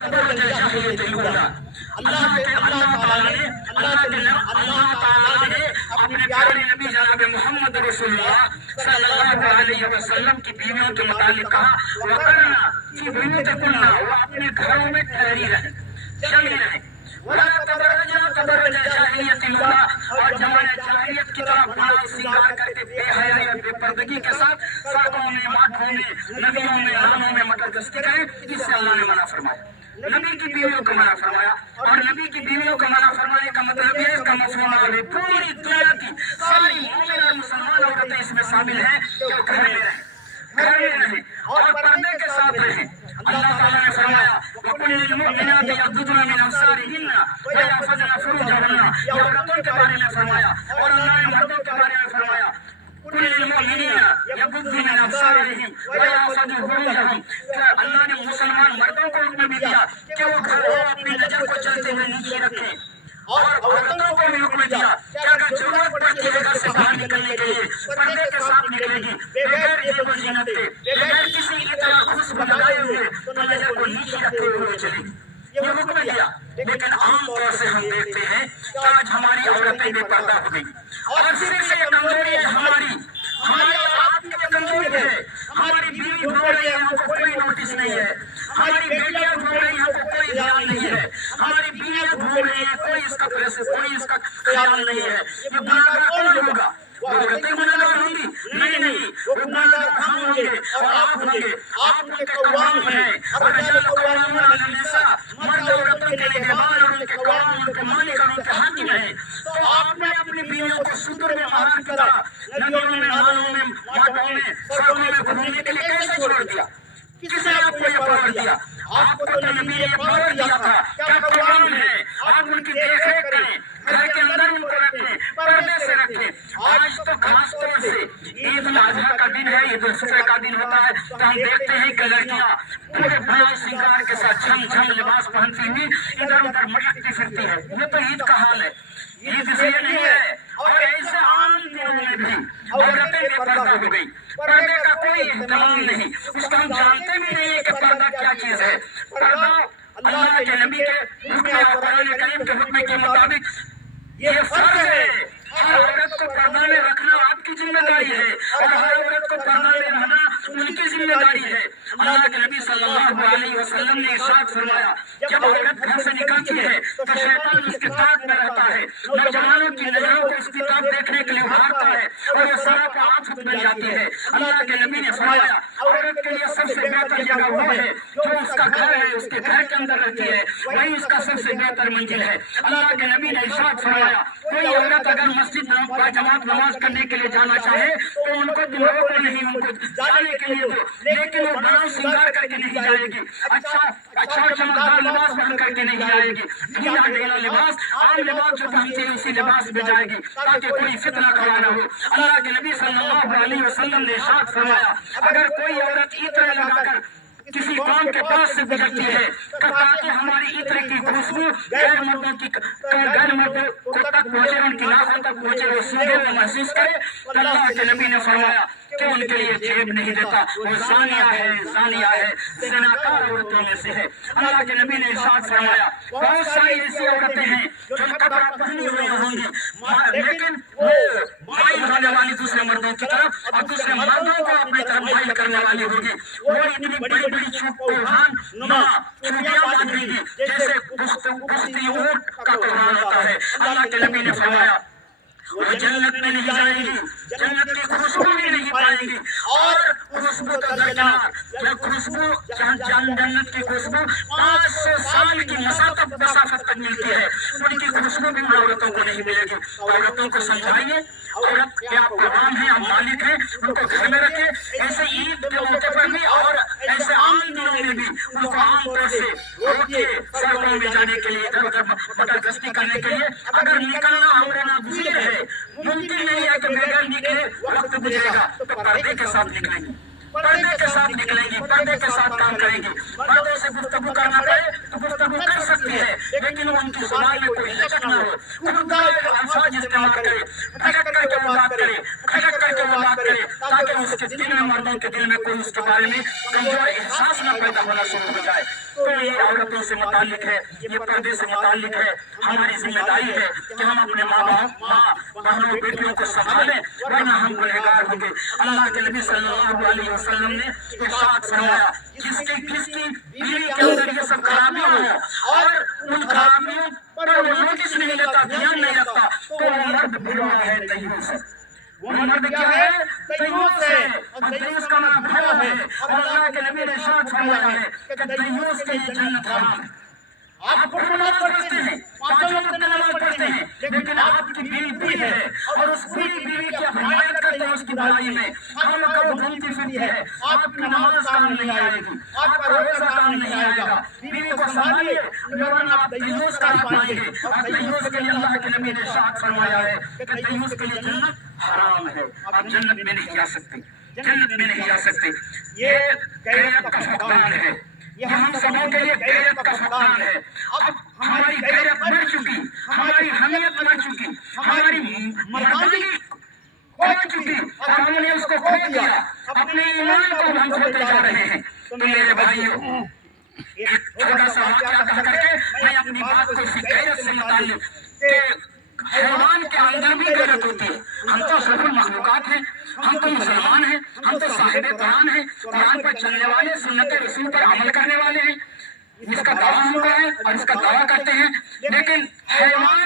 अल्लाह ताला ने अपने प्यारे नबी जनाब मोहम्मद रसूलुल्लाह सल्लल्लाहु अलैहि वसल्लम की बीवियों के मुतालिक कहा वकरना फी बुयूतिकुन्ना, वो अपने घरों में ठहरी रहे, जमी रहे, वला तबरजना तबरज जाहिलियतिल ऊला, और जमाने जाहिलियत की तरह बड़ा श्रृंगार करके बेहयाई और बेपर्दगी के साथ सड़कों में, माठों में, नदियों में, नालों में मटरगश्ती करें, इससे अल्लाह ने मना फरमाया। नबी की बीवियों को मना फरमाया, और नबी की बीवियों को मना फरमाने का मतलब है, इसका मफहूम है पूरी दुनिया की सारी मोमिन और मुसलमान औरतें इसमें शामिल हैं कि वो घर में रहें, घर में रहें और पर्दे के साथ रहें। अल्लाह ताला ने फरमाया वकुल लिल मुमिनाति यग़ुद्दुना मिन अब्सारिहिन्ना व यहफ़ज़्ना फ़ुरूजहन्ना, ये औरतों के बारे में फरमाया, और अल्लाह ने मर्दों के बारे में फरमाया कुल लिल मुमिनीना यग़ुद्दू मिन अब्सारिहिम व यहफ़ज़ू फ़ुरूजहम। अल्लाह ने मुसलमान मर्दों को हुक्म भी दिया कि वो अपनी नजर को चलते हुए नीचे रखें, और औरतों को भी हुक्म दिया कि अगर जरूरत पड़ती है घर से बाहर निकलने के लिए पर्दे के साथ निकलेगी, बगैर जेब जीनत के, बगैर किसी की तरह खुशबू लगाए हुए, तो नजर को नीचे रखे हुए चलेगी, ये हुक्म दिया। लेकिन आमतौर से हम देखते हैं कि आज हमारी औरतें बेपर्दा हो गई, और सिर्फ ये कमजोरी है हमारी आपकी कमजोरी है। हमारी बीवी घूम रही है, हमको कोई नोटिस नहीं है, हमारी बेटियां घूम रही हैं, हमको कोई ध्यान नहीं है, हमारी बीवियां घूम रही है, कोई इसका ख्याल नहीं है। ये गुनाहगार कौन होगा? वो औरतें गुनाहगार होंगी? नहीं, वो गुनाहगार हम होंगे और आप होंगे। आप उनके कवाम हैं, और रजल कवामुन अला निसा, मर्द औरतों के निगहबान और उनके कवाम, उनके मालिक और उनके हाकिम हैं। तो आपने अपनी बीवियों को सुंदर व्यवहार की तरह नदियों में, नालों में, माठों में, सड़कों में घूमने के लिए कैसे छोड़ दिया? किसने आपको ये पावर दिया? आपको तो नबी ने पावर दिया था। क्या कवाम है? आप उनकी देखरेख करें, घर के अंदर उनको रखें, पर्दे से रखें। आज तो खास तौर से ईद उल अजहा का दिन है, ईद उल फितर का दिन होता है, तो हम देखते हैं कि लड़कियां पूरे बड़े श्रृंगार के साथ झम लिबास पहनती हुई इधर उधर मटकती फिरती है। ये तो ईद का हाल है, ईद इसलिए नहीं है। और ऐसे आम दिनों में भी औरतें बेपर्दा हो गई, पर्दे का कोई एहतमाम नहीं, उसका हम जानते भी नहीं है कि पर्दा क्या चीज है। पर्दा अल्लाह के नबी के हुक्म और कुरान करीम के हुक्म के मुताबिक ये फर्ज है। हर औरत को पर्दा में रखना आपकी जिम्मेदारी है, और हर औरत को पर्दा में रहना उनकी जिम्मेदारी है। अल्लाह के नबी सल्लल्लाहु अलैहि वसल्लम ने इरशाद फरमाया जब औरत घर से निकलती है तो शैतान उसके ताक में रहता है, नौजवानों की नजरों को उसकी ताक देखने के लिए उभारता है, और वो सराप आफत बन जाती है। अल्लाह के नबी ने फरमाया औरत के लिए सबसे बेहतर जगह वो है जो उसका घर है, उसके घर के अंदर रहती है, वही उसका सबसे बेहतर मंजिल है। अल्लाह के नबी ने इरशाद फरमाया कोई औरत अगर मस्जिद जमात नमाज करने के लिए जाना चाहे तो उनको दिनों को नहीं, उनको जाने के लिए दो, लेकिन वो बड़ा श्रृंगार करके नहीं जाएगी, अच्छा चमकदार लिबास पहन करके नहीं जाएगी, ढीला ढीला लिबास, आम लिबास जो पहनती है उसी लिबास में जाएगी ताकि कोई फितना खड़ा न हो। अल्लाह के नबी सल्लल्लाहु अलैहि वसल्लम ने इरशाद फरमाया अगर कोई औरत इत्र लगाकर किसी कौम के पास से गुजरती है ताकि हमारी इत्र की खुशबू गैर मर्दों को तक पहुंचे, उनकी नाखून तक पहुंचे, वो सूंघे, वो महसूस करे, तो अल्लाह के नबी ने फरमाया कि उनके लिए जेब नहीं देता, वो ज़ानिया है, ज़िनाकार औरतों में से है। अल्लाह के नबी ने इरशाद फरमाया बहुत सारी ऐसी औरतें हैं जो कपड़ा पहनी हुई होंगी, लेकिन वो माइल होने वाली दूसरे मर्दों की तरफ और दूसरे मर्दों को अपनी तरफ माइल करने वाली होगी। वो इतनी बड़ी कोहान नुमा चूड़ियां बांधेगी जैसे पुख्ती ऊंट का कोहान होता है। अल्लाह के नबी ने फरमाया वो जन्नत में नहीं जाएगी, जन्नत की खुशबू भी नहीं पाएंगी, और खुशबू का दरकिनार जन्नत की खुशबू 500 साल की मसाफत तक मिलती है, उनकी खुशबू भी औरतों को नहीं मिलेगी। औरतों को समझाइए औरत के आप गुलाम हैं, आप मालिक हैं, उनको घर में रखें। ऐसे ईद के मौके पर भी और ऐसे आम दिनों में भी उनको आमतौर से रोकिए सड़कों में जाने के लिए, इधर उधर मटरगश्ती करने के लिए। अगर निकलना हमरे ना गुजरे है, मुमकिन नहीं है कि बगैर निकले वक्त गुजरेगा, तो पर्दे के साथ निकलेंगे, पर्दे के साथ निकलेंगी, पर्दे के साथ काम करेंगी। मर्दों से गुफ्तगू करना पड़े तो गुफ्तगू कर सकती है, लेकिन उनकी जुबान में कोई लचक न हो, उनका अल्फाज इस्तेमाल करे, खटक करके वो बात करे, ताकि उसके दिल में, मर्दों के दिल में कोई उसके बारे में कमजोर एहसास न पैदा होना शुरू हो जाए। तो ये عورتوں سے متعلق ہے، یہ پردے سے متعلق ہے. ہماری ذمہ داری ہے کہ ہم اپنے ماں باپ، ماں بہنوں، بیٹیوں کو سنبھالیں، ورنہ ہم گنہگار ہوں گے. اللہ کے نبی صلی اللہ علیہ وسلم نے ارشاد فرمایا جس کی بیوی کے اندر یہ سب خرابیاں ہوں اور ان خرابیوں پر وہ نوٹس نہیں لیتا، دھیان نہیں رکھتا، تو وہ مرد بھلا ہے، دیوس ہے. وہ مرد کیا ہے؟ دیوس ہے. اور دیوس کا نام بھلا ہے. اور اللہ کے نبی نے ارشاد فرمایا ہے کہ دیوس کے لیے جنت حرام ہے. آپ کو نماز پڑھتے ہیں، 5 وقت نماز پڑھتے ہیں، لیکن آپ کی بیوی بری ہے اور اس بری بیوی کی حمایت کرتے ہیں، اس کی برائی میں کام کرو گھومتی پھرتی ہے، آپ کی نماز کام نہیں آئے گی، آپ کا روزہ کام نہیں آئے گا. بیوی کو سنبھالیے ورنہ آپ دیوس کا پائیں گے. اور دیوس کے لیے اللہ کے نبی نے ارشاد فرمایا ہے کہ دیوس کے لیے جنت حرام ہے. آپ جنت میں نہیں جا سکتے، جنت میں نہیں جا سکتے. یہ غیرت کا فقدان ہے، یہ ہم سبوں کے لیے غیرت کا فقدان ہے. اب ہماری غیرت مر چکی، ہماری حمیت مر چکی، ہماری مردانی کھو چکی اور ہم نے اس کو کھو دیا. اپنے ایمان کو ہم کھوتے جا رہے ہیں. تو میرے بھائیوں، ایک چھوٹا سا واقعہ کہہ کر کے میں اپنی بات کو اسی غیرت سے متعلق کہ حیوان کے اندر بھی غیرت ہوتی ہے. ہم تو اشرف المخلوقات ہیں، ہم تو مسلمان ہیں، ہم تو صاحب قرآن ہیں، قرآن پر چلنے والے، سنت رسول پر عمل کرنے والے ہیں. اس کا دعویٰ ہم کریں اور اس کا دعویٰ کرتے ہیں، لیکن حیوان